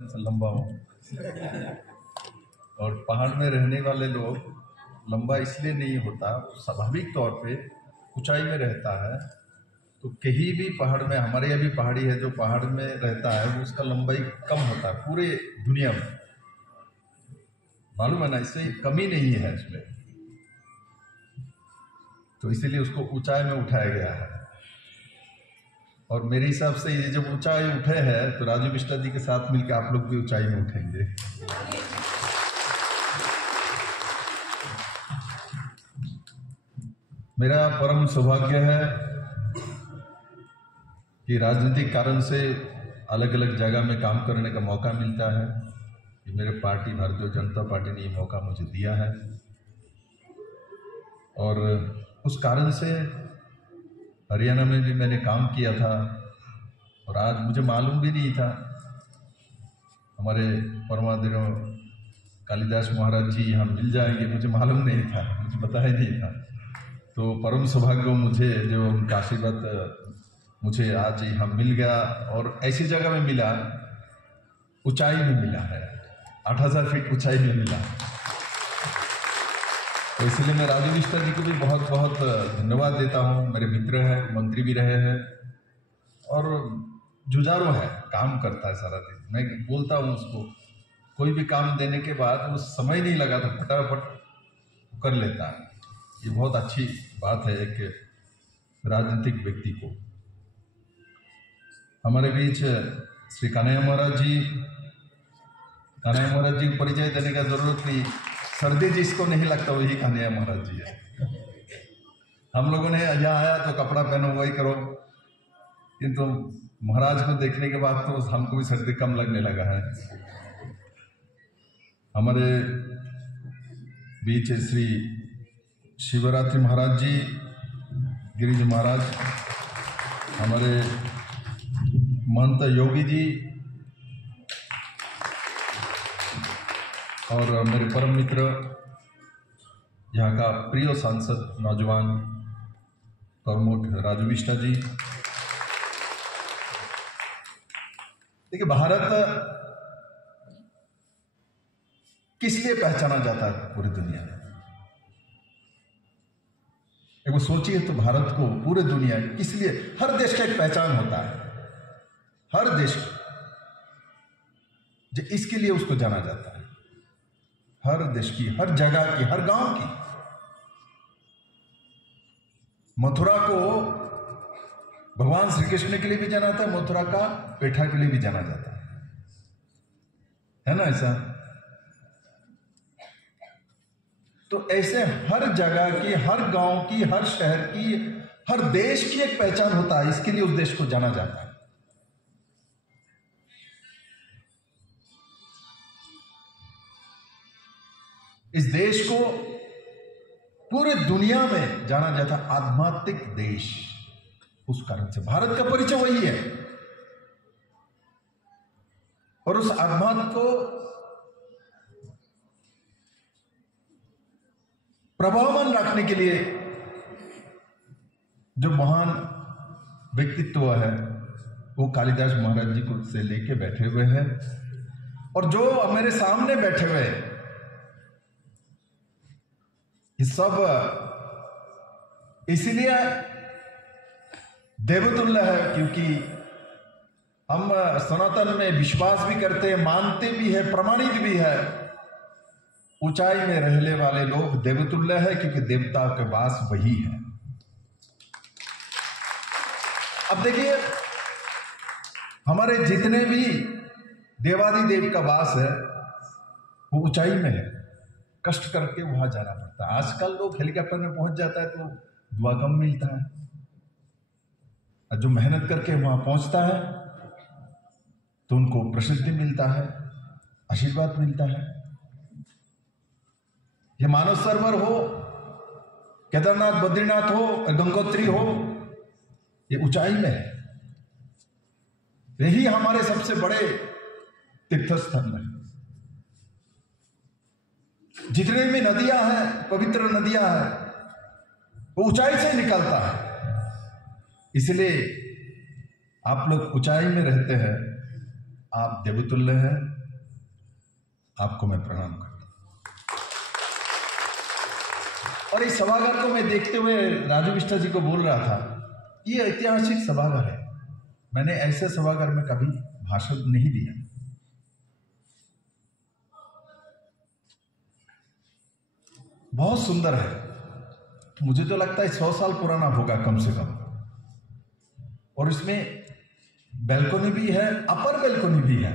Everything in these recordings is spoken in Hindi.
लंबा हूँ। और पहाड़ में रहने वाले लोग लंबा इसलिए नहीं होता, स्वाभाविक तौर पे ऊंचाई में रहता है तो कहीं भी पहाड़ में, हमारे यहाँ भी पहाड़ी है, जो पहाड़ में रहता है वो उसका लंबाई कम होता है पूरे दुनिया में, मालूम है ना, इससे कमी नहीं है इसमें, तो इसीलिए उसको ऊंचाई में उठाया गया है। और मेरे हिसाब से ये जब ऊंचाई उठे हैं तो राजू बिष्टा जी के साथ मिलकर आप लोग भी ऊंचाई में उठेंगे। मेरा परम सौभाग्य है कि राजनीतिक कारण से अलग अलग जगह में काम करने का मौका मिलता है। कि मेरे पार्टी भारतीय जनता पार्टी ने ये मौका मुझे दिया है और उस कारण से हरियाणा में भी मैंने काम किया था और आज मुझे मालूम भी नहीं था हमारे परमादरणीय कालिदास महाराज जी यहाँ मिल जाएंगे, मुझे मालूम नहीं था, मुझे पता ही नहीं था। तो परम सौभाग्य मुझे जो उनका आशीर्वाद मुझे आज यहाँ मिल गया और ऐसी जगह में मिला, ऊंचाई में मिला है, 8000 फीट ऊंचाई में मिला। तो इसलिए मैं राजू बिष्टा जी को भी बहुत बहुत धन्यवाद देता हूँ। मेरे मित्र हैं, मंत्री भी रहे हैं और जुझारू है, काम करता है सारा दिन। मैं बोलता हूँ उसको, कोई भी काम देने के बाद वो समय नहीं लगा तो फटाफट कर लेता है। ये बहुत अच्छी बात है एक राजनीतिक व्यक्ति को। हमारे बीच श्री कन्हैया महाराज जी को परिचय देने का जरूरत नहीं, सर्दी जिसको नहीं लगता वही कन्हैया महाराज जी है। हम लोगों ने यहाँ आया तो कपड़ा पहनो वही करो, किंतु महाराज को देखने के बाद तो हमको भी सर्दी कम लगने लगा है। हमारे बीच श्री शिवरात्रि महाराज जी, गिरिज महाराज, हमारे महंत योगी जी और मेरे परम मित्र यहाँ का प्रिय सांसद नौजवान कर्मठ राजू बिष्टा जी। देखिए, भारत किस लिए पहचाना जाता है पूरी दुनिया में? एक वो सोचिए तो, भारत को पूरे दुनिया किस लिए, हर देश का एक पहचान होता है, हर देश जो इसके लिए उसको जाना जाता है, हर देश की, हर जगह की, हर गांव की। मथुरा को भगवान श्री कृष्ण के लिए भी जाना था, मथुरा का पेठा के लिए भी जाना जाता है ना ऐसा? तो ऐसे हर जगह की, हर गांव की, हर शहर की, हर देश की एक पहचान होता है, इसके लिए उस देश को जाना जाता है। इस देश को पूरे दुनिया में जाना जाता है आध्यात्मिक देश, उस कारण से भारत का परिचय वही है। और उस आध्यात्म को प्रभावमान रखने के लिए जो महान व्यक्तित्व है वो कालिदास महाराज जी को से लेके बैठे हुए हैं। और जो मेरे सामने बैठे हुए हैं ये सब इसलिए देवतुल्य है क्योंकि हम सनातन में विश्वास भी करते हैं, मानते भी है, प्रमाणित भी है। ऊंचाई में रहने वाले लोग देवतुल्य है क्योंकि देवता के वास वही है। अब देखिए, हमारे जितने भी देवादिदेव का वास है वो ऊंचाई में है, कष्ट करके वहां जाना पड़ता है। आजकल लोग हेलीकॉप्टर में पहुंच जाता है तो दुआ कम मिलता है, और जो मेहनत करके वहां पहुंचता है तो उनको प्रसिद्धि मिलता है, आशीर्वाद मिलता है। ये मानव सरोवर हो, केदारनाथ, बद्रीनाथ हो, गंगोत्री हो, ये ऊंचाई में है। यही हमारे सबसे बड़े तीर्थस्थल है। जितने भी नदियां हैं, पवित्र नदियां हैं, वो ऊंचाई से निकलता है। इसलिए आप लोग ऊंचाई में रहते हैं, आप देवतुल्य हैं, आपको मैं प्रणाम करता हूं। और इस सभागार को मैं देखते हुए राजू बिष्टा जी को बोल रहा था, ये ऐतिहासिक सभागार है। मैंने ऐसे सभागार में कभी भाषण नहीं दिया। बहुत सुंदर है। मुझे तो लगता है 100 साल पुराना होगा कम से कम। और इसमें बैल्कनी भी है, अपर बैल्कनी भी है।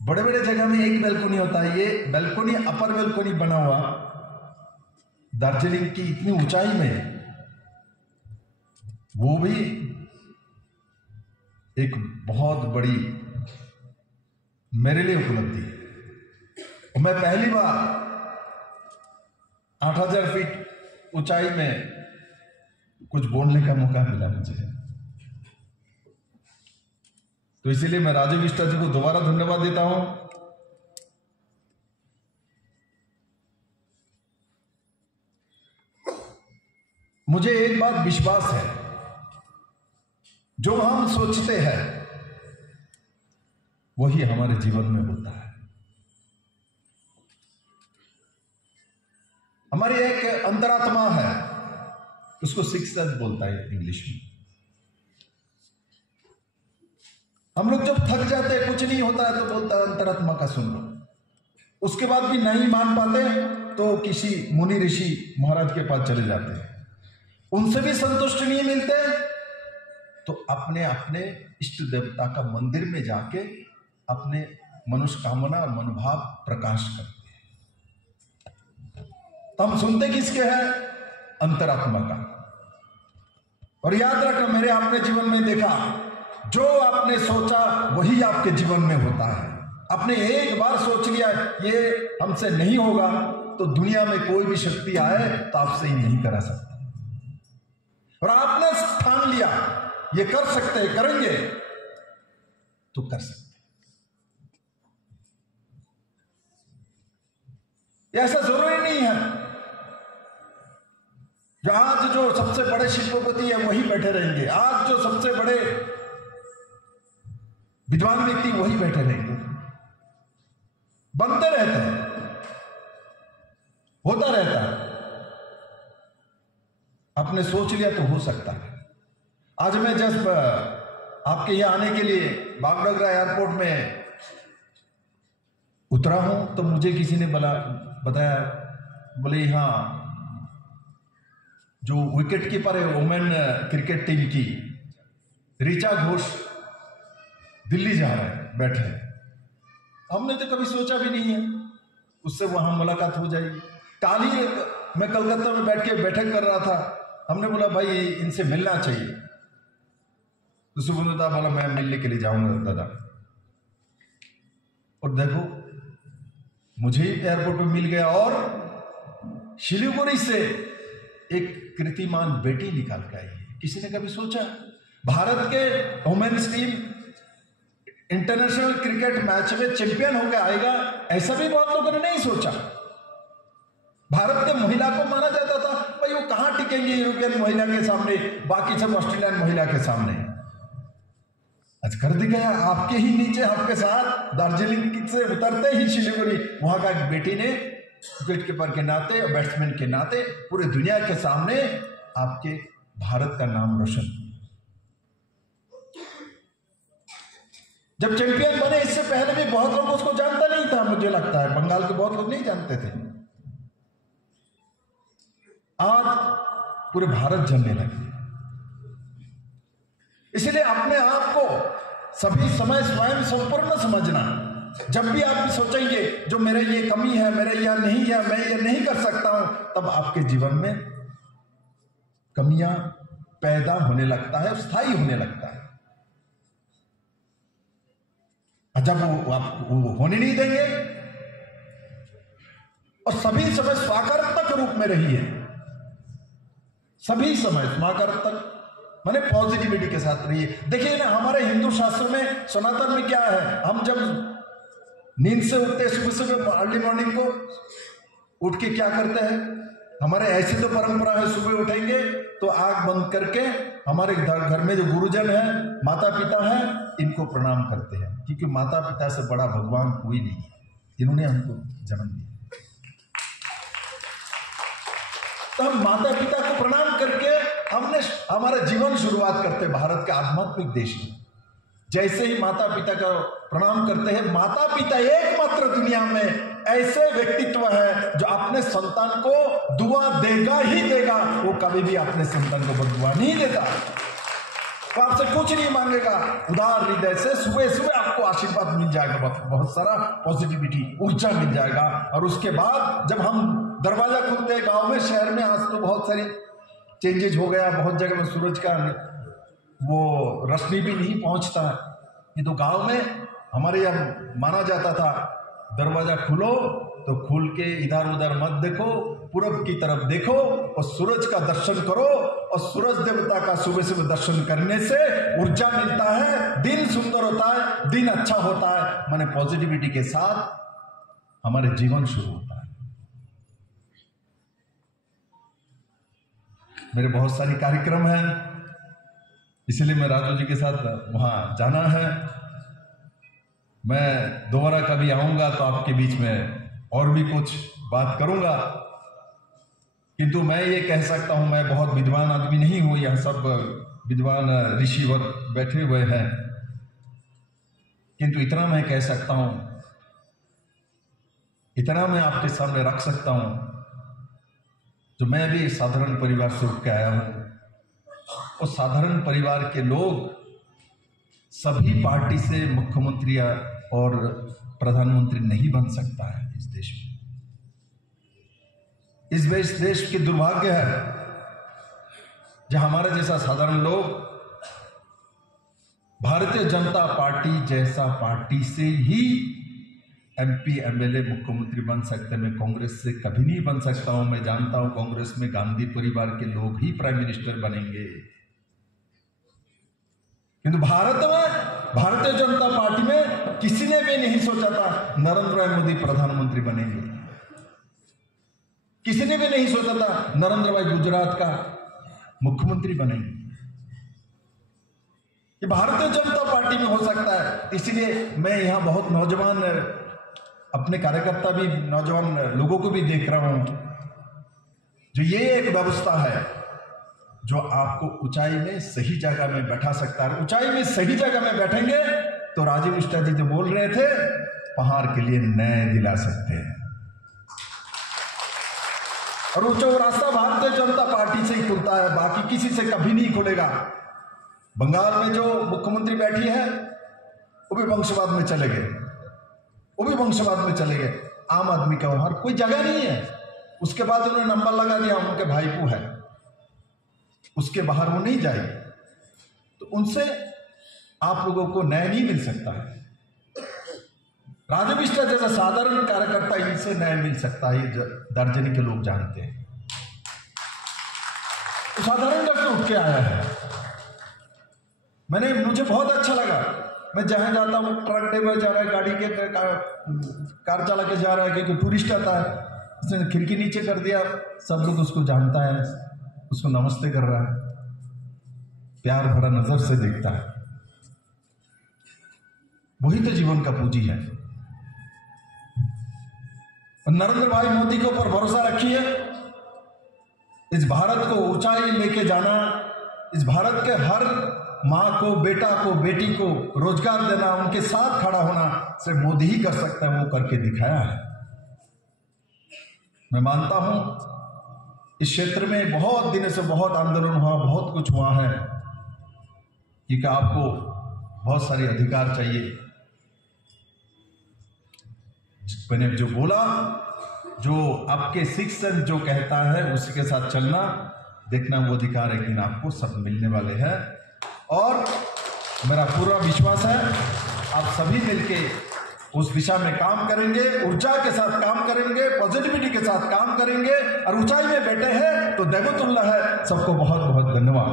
बड़े बड़े जगह में एक बैल्कनी होता है, ये बैल्कनी अपर बैल्कनी बना हुआ दार्जिलिंग की इतनी ऊंचाई में, वो भी एक बहुत बड़ी मेरे लिए उपलब्धि है। मैं पहली बार 8000 फीट ऊंचाई में कुछ बोलने का मौका मिला मुझे, तो इसीलिए मैं राजू बिष्टा जी को दोबारा धन्यवाद देता हूं। मुझे एक बात विश्वास है, जो हम सोचते हैं वही हमारे जीवन में होता है। हमारी एक अंतरात्मा है, उसको सिक्स्थ सेंस बोलता है इंग्लिश में। हम लोग जब थक जाते हैं, कुछ नहीं होता है, तो बोलता है अंतरात्मा का सुन लो। उसके बाद भी नहीं मान पाते तो किसी मुनि ऋषि महाराज के पास चले जाते हैं, उनसे भी संतुष्ट नहीं मिलते तो अपने अपने इष्ट देवता का मंदिर में जाके अपने मनोकामना और मनोभाव प्रकाश करते हैं। तो हम सुनते किसके हैं? अंतरात्मा का। और याद रखना, मेरे आपने जीवन में देखा, जो आपने सोचा वही आपके जीवन में होता है। आपने एक बार सोच लिया ये हमसे नहीं होगा, तो दुनिया में कोई भी शक्ति आए तो आपसे ही नहीं करा सकता। और आपने ठान लिया ये कर सकते, करेंगे, तो कर सकते। ऐसा जरूरी नहीं है आज जो सबसे बड़े शिल्पपति है वही बैठे रहेंगे, आज जो सबसे बड़े विद्वान व्यक्ति वही बैठे रहेंगे। बनते रहते हैं, होता रहता है। आपने सोच लिया तो हो सकता है। आज मैं जब आपके यहां आने के लिए बागडोगरा एयरपोर्ट में उतरा हूं तो मुझे किसी ने बताया, बोले यहां जो विकेट कीपर है वुमेन क्रिकेट टीम की ऋचा घोष दिल्ली जा रहे हैं, बैठे। हमने तो कभी सोचा भी नहीं है उससे वहां मुलाकात हो जाएगी। कल ही मैं कलकत्ता में बैठ के बैठक कर रहा था, हमने बोला भाई इनसे मिलना चाहिए, तो सुबोधता बोला मैं मिलने के लिए जाऊंगा दादा। और देखो मुझे एयरपोर्ट पे मिल गया, और शिलीगुड़ी से एक कीर्तिमान बेटी निकाल के आई है। किसी ने कभी सोचा भारत के women's team international cricket match में चैंपियन होकर आएगा? ऐसा भी बहुत लोगों ने नहीं सोचा। भारत के महिला को माना जाता था भाई वो कहां टिकेंगे यूरोपियन महिला के सामने, बाकी सब ऑस्ट्रेलियन महिला के सामने। आज कर दी गया आपके ही नीचे, आपके साथ दार्जिलिंग से उतरते ही शिलीगुड़ी, वहां का एक बेटी ने विकेट कीपर के नाते और बैट्समैन के नाते पूरे दुनिया के सामने आपके भारत का नाम रोशन। जब चैंपियन बने इससे पहले भी बहुत लोग उसको जानता नहीं था, मुझे लगता है बंगाल के बहुत लोग नहीं जानते थे। आज पूरे भारत जानने लगे। इसलिए अपने आप को सभी समय स्वयं संपूर्ण समझना। जब भी आप सोचेंगे जो मेरे ये कमी है, मेरे यह नहीं है, मैं ये नहीं कर सकता हूं, तब आपके जीवन में कमियां पैदा होने लगता है, स्थायी होने लगता है। जब वो आप होने नहीं देंगे, और सभी समय सकारात्मक रूप में रहिए, सभी समय सकारात्मक माने पॉजिटिविटी के साथ रहिए। देखिए ना, हमारे हिंदू शास्त्र में सनातन में क्या है, हम जब नींद से उठते सुबह सुबह अर्ली मॉर्निंग को उठ के क्या करते हैं? हमारे ऐसी तो परंपरा है, सुबह उठेंगे तो आंख बंद करके हमारे घर में जो गुरुजन है, माता पिता है, इनको प्रणाम करते हैं, क्योंकि माता पिता से बड़ा भगवान कोई नहीं है। इन्होंने हमको जन्म दिया, तो हम माता पिता को प्रणाम करके हमने हमारा जीवन शुरुआत करते हैं भारत के आध्यात्मिक देश में। जैसे ही माता पिता का प्रणाम करते हैं, माता पिता एकमात्र दुनिया में ऐसे व्यक्तित्व है जो अपने संतान को दुआ देगा ही देगा, वो कभी भी अपने संतान को बददुआ नहीं देता। वो आपसे कुछ नहीं मांगेगा, उदार हृदय से सुबह सुबह आपको आशीर्वाद मिल जाएगा, बहुत सारा पॉजिटिविटी, ऊर्जा मिल जाएगा। और उसके बाद जब हम दरवाजा खुलते हैं गांव में, शहर में आज तो बहुत सारी चेंजेज हो गया, बहुत जगह में सूरज का वो रोशनी भी नहीं पहुंचता। ये तो गांव में हमारे यहाँ माना जाता था, दरवाजा खुलो तो खुल के इधर उधर मत देखो, पूरब की तरफ देखो और सूरज का दर्शन करो। और सूरज देवता का सुबह सुबह दर्शन करने से ऊर्जा मिलता है, दिन सुंदर होता है, दिन अच्छा होता है, माने पॉजिटिविटी के साथ हमारे जीवन शुरू होता है। मेरे बहुत सारे कार्यक्रम हैं, इसलिए मैं राजू जी के साथ वहां जाना है। मैं दोबारा कभी आऊंगा तो आपके बीच में और भी कुछ बात करूंगा, किंतु मैं ये कह सकता हूं, मैं बहुत विद्वान आदमी नहीं हूं, यह सब विद्वान ऋषिवर बैठे हुए हैं, किंतु इतना मैं कह सकता हूं, इतना मैं आपके सामने रख सकता हूं, जो मैं भी साधारण परिवार से उठ के आया हूं। और साधारण परिवार के लोग सभी पार्टी से मुख्यमंत्री और प्रधानमंत्री नहीं बन सकता है इस देश में। इस देश के दुर्भाग्य है जहां हमारे जैसा साधारण लोग भारतीय जनता पार्टी जैसा पार्टी से ही एमपी एमएलए मुख्यमंत्री बन सकते हैं। मैं कांग्रेस से कभी नहीं बन सकता हूं। मैं जानता हूं कांग्रेस में गांधी परिवार के लोग ही प्राइम मिनिस्टर बनेंगे, किंतु भारत में भारतीय जनता पार्टी में किसी ने भी नहीं सोचा था नरेंद्र भाई मोदी प्रधानमंत्री बनेंगे। किसी ने भी नहीं सोचा था नरेंद्र भाई गुजरात का मुख्यमंत्री बनेंगे। ये भारतीय जनता पार्टी में हो सकता है। इसलिए मैं यहां बहुत नौजवान अपने कार्यकर्ता भी, नौजवान लोगों को भी देख रहा हूं, जो ये एक व्यवस्था है जो आपको ऊंचाई में सही जगह में बैठा सकता है। ऊंचाई में सही जगह में बैठेंगे तो राजीव बिष्ट जी जो बोल रहे थे, पहाड़ के लिए न्याय दिला सकते हैं। और वो रास्ता भारतीय जनता पार्टी से ही खुलता है, बाकी किसी से कभी नहीं खुलेगा। बंगाल में जो मुख्यमंत्री बैठी है वो भी वंशवाद में चले गए, वो भी वंशवाद में चले गए। आम आदमी का वहां कोई जगह नहीं है। उसके बाद उन्होंने नंबर लगा दिया उनके भाईपू है, उसके बाहर वो नहीं जाएगी। तो उनसे आप लोगों को न्याय नहीं मिल सकता है। राजू बिष्ट जैसा साधारण कार्यकर्ता, इनसे न्याय मिल सकता है, दर्जनी के लोग जानते हैं। तो साधारण घर से उठ के आया है। मुझे बहुत अच्छा लगा। मैं जहां जाता हूं, ट्रक ड्राइवर जा रहा है, गाड़ी के कार चला के जा रहा है, क्योंकि टूरिस्ट आता है, उसने खिड़की नीचे कर दिया, सब लोग उसको जानता है, उसको नमस्ते कर रहा है, प्यार भरा नजर से देखता है। वही तो जीवन का पूंजी है। और नरेंद्र भाई मोदी के ऊपर भरोसा रखिए। इस भारत को ऊंचाई लेके जाना, इस भारत के हर मां को, बेटा को, बेटी को रोजगार देना, उनके साथ खड़ा होना सिर्फ मोदी ही कर सकता है। वो करके दिखाया है। मैं मानता हूं इस क्षेत्र में बहुत दिन से बहुत आंदोलन हुआ, बहुत कुछ हुआ है, क्योंकि आपको बहुत सारे अधिकार चाहिए। मैंने जो बोला, जो आपके शिक्षक जो कहता है उसी के साथ चलना, देखना वो अधिकार है कि आपको सब मिलने वाले हैं। और मेरा पूरा विश्वास है आप सभी मिलके उस दिशा में काम करेंगे, ऊर्जा के साथ काम करेंगे, पॉजिटिविटी के साथ काम करेंगे और ऊंचाई में बैठे हैं तो दैवतुल्लाह है। सबको बहुत बहुत धन्यवाद।